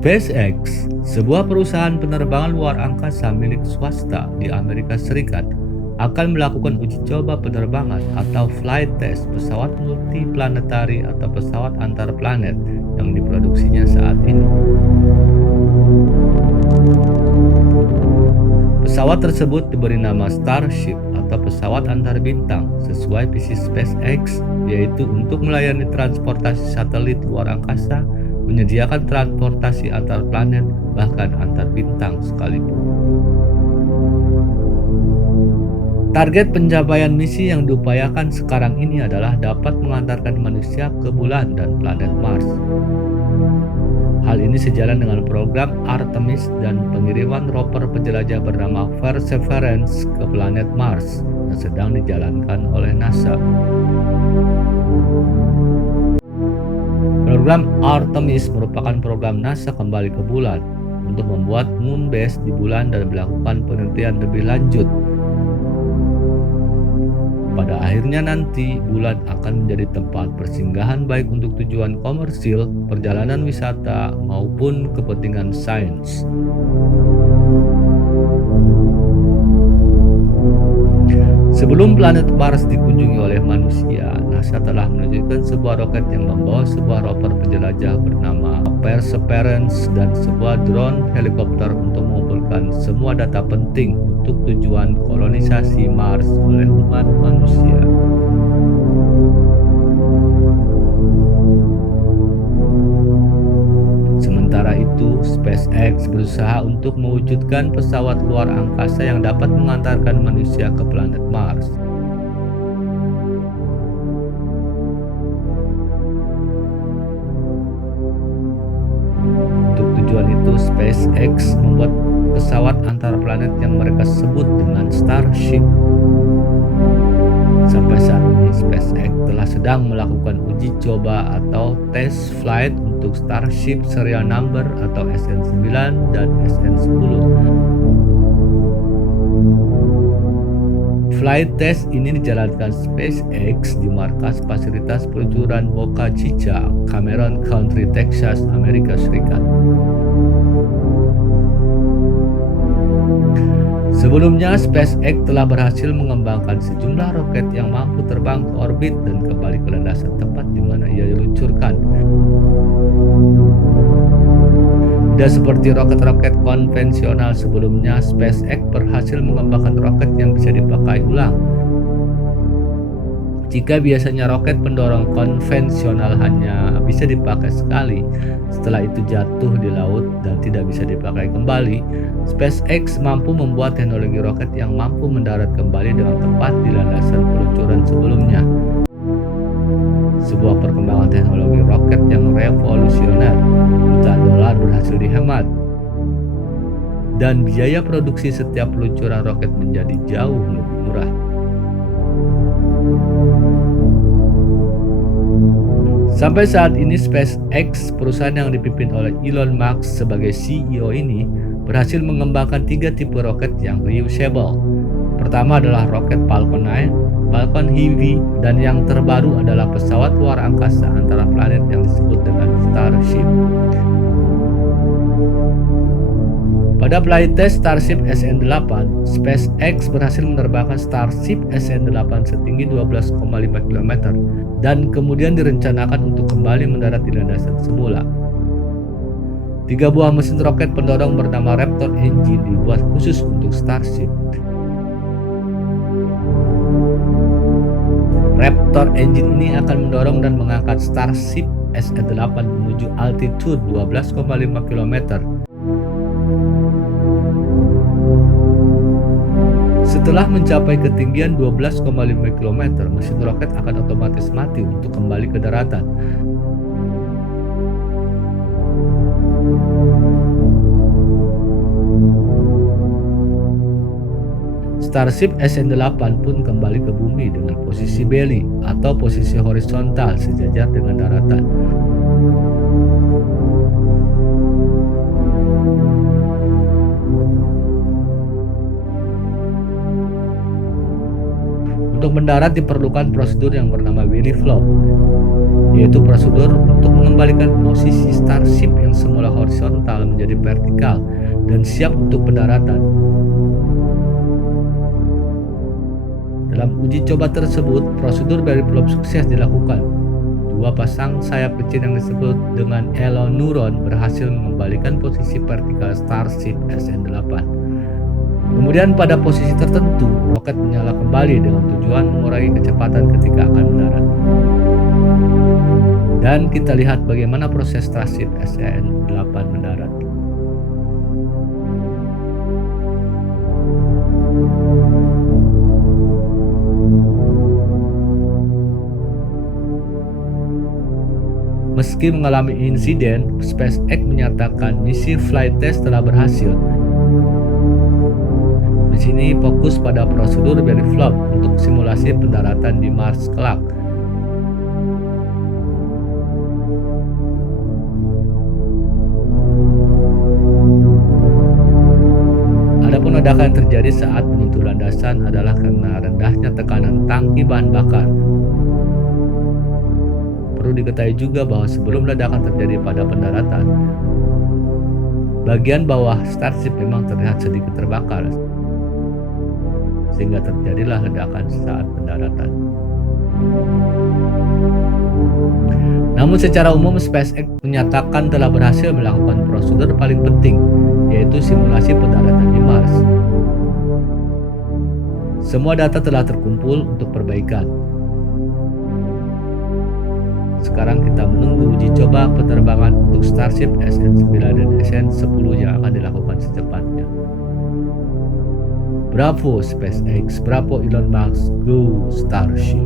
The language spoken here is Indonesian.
SpaceX, sebuah perusahaan penerbangan luar angkasa milik swasta di Amerika Serikat, akan melakukan uji coba penerbangan atau flight test pesawat multiplanetari atau pesawat antar planet yang diproduksinya saat ini. Pesawat tersebut diberi nama Starship atau pesawat antar bintang sesuai visi SpaceX, yaitu untuk melayani transportasi satelit luar angkasa, menyediakan transportasi antar planet, bahkan antar bintang sekalipun. Target pencapaian misi yang diupayakan sekarang ini adalah dapat mengantarkan manusia ke bulan dan planet Mars. Hal ini sejalan dengan program Artemis dan pengiriman rover penjelajah bernama Perseverance ke planet Mars yang sedang dijalankan oleh NASA. Program Artemis merupakan program NASA kembali ke bulan untuk membuat moon base di bulan dan melakukan penelitian lebih lanjut. Pada akhirnya nanti, bulan akan menjadi tempat persinggahan baik untuk tujuan komersil, perjalanan wisata, maupun kepentingan sains. Sebelum planet Mars dikunjungi oleh manusia, NASA telah menunjukkan sebuah roket yang membawa sebuah rover penjelajah bernama Perseverance dan sebuah drone helikopter untuk mengumpulkan semua data penting untuk tujuan kolonisasi Mars oleh umat manusia. Sementara itu, SpaceX berusaha untuk mewujudkan pesawat luar angkasa yang dapat mengantarkan manusia ke planet Mars. Untuk tujuan itu, SpaceX membuat pesawat antar planet yang mereka sebut dengan Starship. Sampai saat ini, SpaceX telah sedang melakukan uji coba atau test flight untuk Starship serial number atau SN9 dan SN10. Flight test ini dijalankan SpaceX di markas fasilitas peluncuran Boca Chica, Cameron County, Texas, Amerika Serikat. Sebelumnya, SpaceX telah berhasil mengembangkan sejumlah roket yang mampu terbang ke orbit dan kembali ke landasan tempat di mana ia diluncurkan. Tidak seperti roket-roket konvensional sebelumnya, SpaceX berhasil mengembangkan roket yang bisa dipakai ulang. Jika biasanya roket pendorong konvensional hanya bisa dipakai sekali, setelah itu jatuh di laut dan tidak bisa dipakai kembali, SpaceX mampu membuat teknologi roket yang mampu mendarat kembali dengan tepat di landasan peluncuran sebelumnya. Sebuah perkembangan teknologi roket yang revolusioner, jutaan dolar berhasil dihemat, dan biaya produksi setiap peluncuran roket menjadi jauh lebih murah. Sampai saat ini, SpaceX, perusahaan yang dipimpin oleh Elon Musk sebagai CEO ini, berhasil mengembangkan 3 tipe roket yang reusable. Pertama adalah roket Falcon 9, Falcon Heavy, dan yang terbaru adalah pesawat luar angkasa antara planet yang disebut dengan Starship. Pada flight test Starship SN8, SpaceX berhasil menerbangkan Starship SN8 setinggi 12,5 km dan kemudian direncanakan untuk kembali mendarat di landasan semula. 3 buah mesin roket pendorong bernama Raptor Engine dibuat khusus untuk Starship. Raptor Engine ini akan mendorong dan mengangkat Starship SN8 menuju altitude 12,5 km. Setelah mencapai ketinggian 12,5 km, mesin roket akan otomatis mati untuk kembali ke daratan. Starship SN8 pun kembali ke bumi dengan posisi belly atau posisi horizontal sejajar dengan daratan. Untuk mendarat diperlukan prosedur yang bernama belly flop. yaitu prosedur untuk mengembalikan posisi Starship yang semula horizontal menjadi vertikal dan siap untuk pendaratan. Dalam uji coba tersebut, prosedur dari belum sukses dilakukan. Dua pasang sayap kecil yang disebut dengan Eloneuron berhasil mengembalikan posisi vertikal Starship SN8. Kemudian pada posisi tertentu, roket menyala kembali dengan tujuan mengurangi kecepatan ketika akan mendarat. Dan kita lihat bagaimana proses Starship SN8 mendarat. Meski mengalami insiden, SpaceX menyatakan misi flight test telah berhasil. Di sini fokus pada prosedur belly flop untuk simulasi pendaratan di Mars kelak. Adapun ledakan yang terjadi saat menyentuh landasan adalah karena rendahnya tekanan tangki bahan bakar. Perlu diketahui juga bahwa sebelum ledakan terjadi pada pendaratan, bagian bawah Starship memang terlihat sedikit terbakar, sehingga terjadilah ledakan saat pendaratan. Namun secara umum SpaceX menyatakan telah berhasil melakukan prosedur paling penting, yaitu simulasi pendaratan di Mars. Semua data telah terkumpul untuk perbaikan. Sekarang kita menunggu uji coba penerbangan untuk Starship SN9 dan SN10 yang akan dilakukan secepatnya. Bravo SpaceX, bravo Elon Musk, go Starship!